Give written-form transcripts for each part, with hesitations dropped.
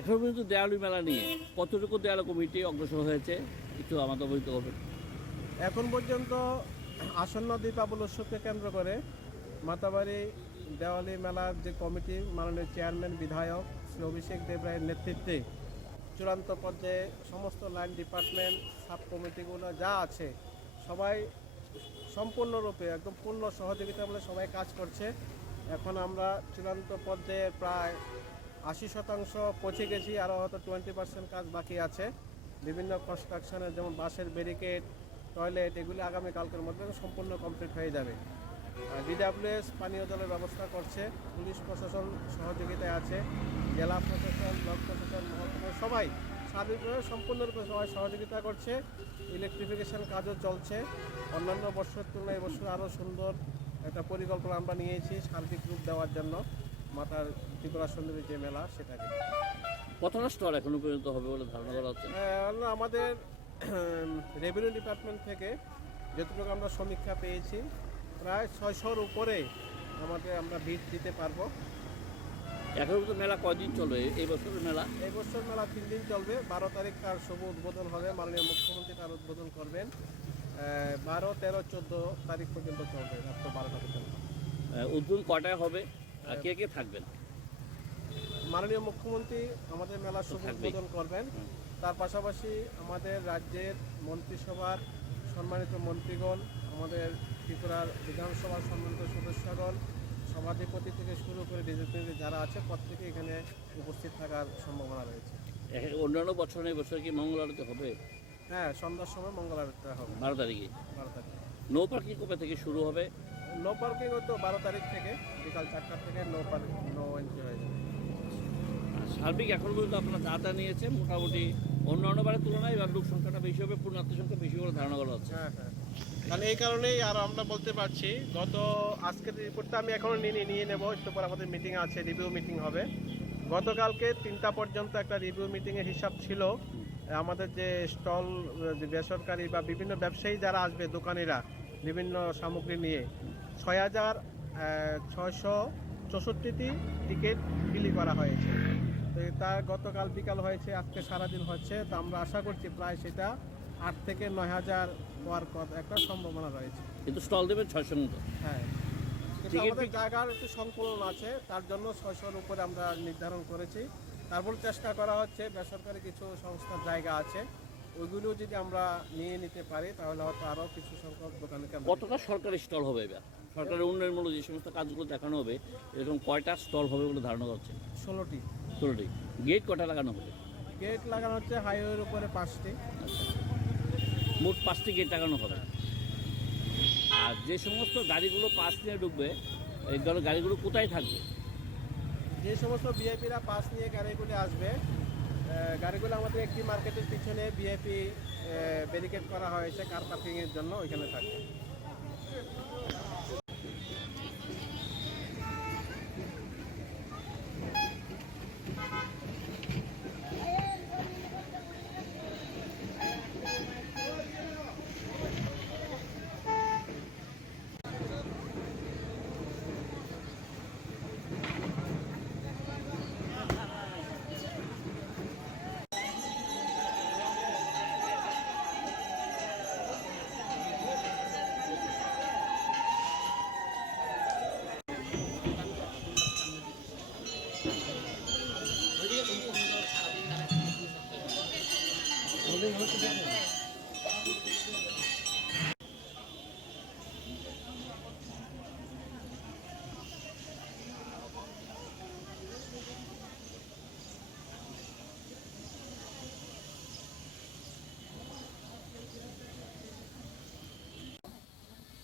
এখন পর্যন্ত দেয়ালি মেলা নিয়ে কতটুকু দেয়ালি কমিটি অগ্রসর হয়েছে একটু আমাদের অবহিত করবেন। এখন পর্যন্ত আসন্ন দীপাবলি উৎসবকে কেন্দ্র করে মাতাবাড়ি দেওয়ালি মেলার যে কমিটি মাননীয় চেয়ারম্যান বিধায়ক শ্রী অভিষেক দেবরায়ের নেতৃত্বে চূড়ান্ত পর্যায়ে সমস্ত লাইন ডিপার্টমেন্ট সাব কমিটিগুলো যা আছে সবাই সম্পূর্ণরূপে একদম পূর্ণ সহযোগিতা বলে সবাই কাজ করছে। এখন আমরা চূড়ান্ত পর্যায়ে প্রায় 80% পৌঁছে গেছি, আরও হয়তো 20% কাজ বাকি আছে। বিভিন্ন কনস্ট্রাকশনের যেমন বাসের ব্যারিকেড, টয়লেট এগুলি আগামীকালকের মধ্যে সম্পূর্ণ কমপ্লিট হয়ে যাবে। ডিডাব্লিউএস পানীয় জলের ব্যবস্থা করছে, পুলিশ প্রশাসন সহযোগিতায় আছে, জেলা প্রশাসন, ব্লক প্রশাসন, মহকুমা সবাই সার্বিকভাবে সম্পূর্ণরূপে সবাই সহযোগিতা করছে। ইলেকট্রিফিকেশন কাজও চলছে। অন্যান্য বছরের তুলনায় এবছর আরও সুন্দর একটা পরিকল্পনা আমরা নিয়েছি সার্বিক রূপ দেওয়ার জন্য মাতার ত্রিপুরা সুন্দরী যে মেলা সেটাকে। কতটা স্টল এখনো পর্যন্ত হবে বলে ধারণা করা হচ্ছে? আমাদের রেভিনিউ ডিপার্টমেন্ট থেকে যতটুকু আমরা সমীক্ষা পেয়েছি প্রায় 600-র উপরে আমরা ভিড় দিতে পারবো। এখন তো মেলা কয়দিন চলবে এই বছরের মেলা? এই বছর মেলা 3 দিন চলবে। 12 তারিখ তার শুভ উদ্বোধন হবে, মাননীয় মুখ্যমন্ত্রী তার উদ্বোধন করবেন। 12, 13, 14 তারিখ পর্যন্ত চলবে, রাত্র 12টা পর্যন্ত। উদ্বোধন কটায় হবে আর কে কে থাকবেন? মাননীয় মুখ্যমন্ত্রী আমাদের মেলা শুভ উদ্বোধন করবেন। তার পাশাপাশি আমাদের রাজ্যের মন্ত্রিসভার সম্মানিত মন্ত্রীগণ, আমাদের ত্রিপুরার বিধানসভার সম্মানিত সদস্যগণ, সভাধিপতি থেকে শুরু করে ডিজিটালি যারা আছে প্রত্যেকে এখানে উপস্থিত থাকার সম্ভাবনা রয়েছে। অন্যান্য বছর এই বছর কি মঙ্গল আরতি হবে? হ্যাঁ, সন্ধ্যার সময় মঙ্গল আরতিটা হবে 12 তারিখে। 12 তারিখ। নো পার্কিং কবে থেকে শুরু হবে? নো পার্কিং হয়তো 12 তারিখ থেকে বিকাল 4টা থেকে নো এন্ট্রি হয়ে যাবে। সার্বিক এখন পর্যন্ত আপনারা যা নিয়েছে মোটামুটি অন্যান্য বারের তুলনায় এবার লোক সংখ্যাটা বেশি হবে, পূর্ণার্থী সংখ্যা বেশি বলে ধারণা করা হচ্ছে। হ্যাঁ, কারণ এই কারণেই আর আমরা বলতে পারছি আজকের রিপোর্টটা আমি এখনও নিয়ে নেব, একটু পর আমাদের মিটিং আছে, রিভিউ মিটিং হবে। গতকালকে 3টা পর্যন্ত একটা রিভিউ মিটিংয়ের হিসাব ছিল। আমাদের যে স্টল বেসরকারি বা বিভিন্ন ব্যবসায়ী যারা আসবে, দোকানিরা বিভিন্ন সামগ্রী নিয়ে 6,664টি টিকিট বিলি করা হয়েছে। তো তা গতকাল বিকাল হয়েছে, আজকে সারাদিন হচ্ছে। তো আমরা আশা করছি প্রায় সেটা 8 থেকে 9,000 হওয়ার একটা সম্ভাবনা রয়েছে। কিন্তু স্টল দেবেন 600 মতো। হ্যাঁ, আমাদের জায়গার একটু সংকুলন আছে, তার জন্য 600-র উপরে আমরা নির্ধারণ করেছি। তারপর চেষ্টা করা হচ্ছে বেসরকারি কিছু সংস্থার জায়গা আছে, ওইগুলো যদি আমরা নিয়ে নিতে পারি তাহলে হয়তো আরও কিছু সংখ্যক দোকানকে। কতটা সরকারি স্টল হবে এবার? সরকারের উন্নয়নমূলক যে সমস্ত কাজগুলো দেখানো হবে এরকম কয়টা স্টল হবে বলে ধারণা করছে? 16টি। গেট কটা লাগানো হবে? গেট লাগানো হচ্ছে হাইওয়ের উপরে 5টি। মোট 5টি গেট লাগানো হবে। আর যে সমস্ত গাড়িগুলো পাস নিয়ে ঢুকবে এই গাড়িগুলো কোথায় থাকবে? যে সমস্ত ভিআইপিরা পাস নিয়ে গাড়িগুলি আসবে, গাড়িগুলো আমাদের একটি মার্কেটের পিছনে ভিআইপি ব্যারিকেড করা হয়েছে কার পার্কিংয়ের জন্য, ওইখানে থাকবে।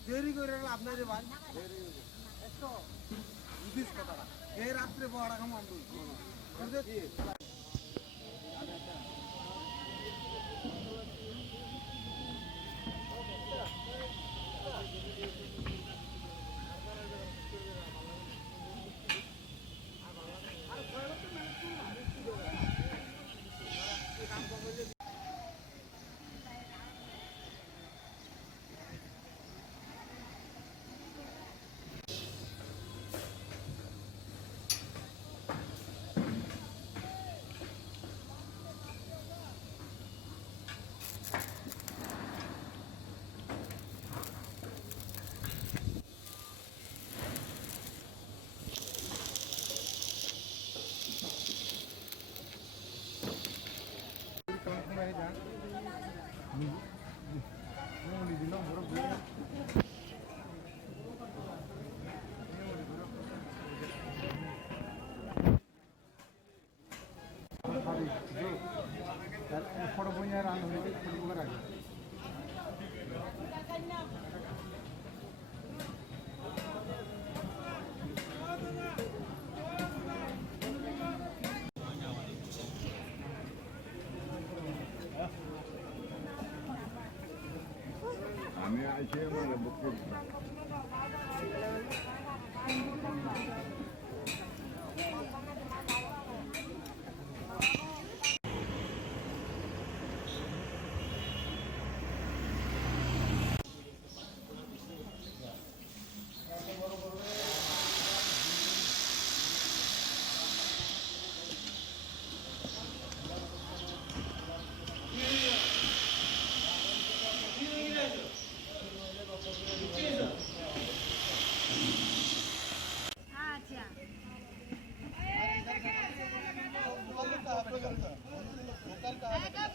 দেরি করে আপনাদের ভাই একটু বুঝিস কথাটা এই রাত্রে বড় কাম আমরা photo punya orang itu foto bukan lagi. আমি আইছি মানে বুকিং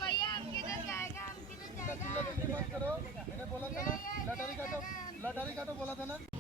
भैया हम किधर जाएगा हम किधर जाएगा मत करो मैंने बोला था ना लटारी काटो बोला था ना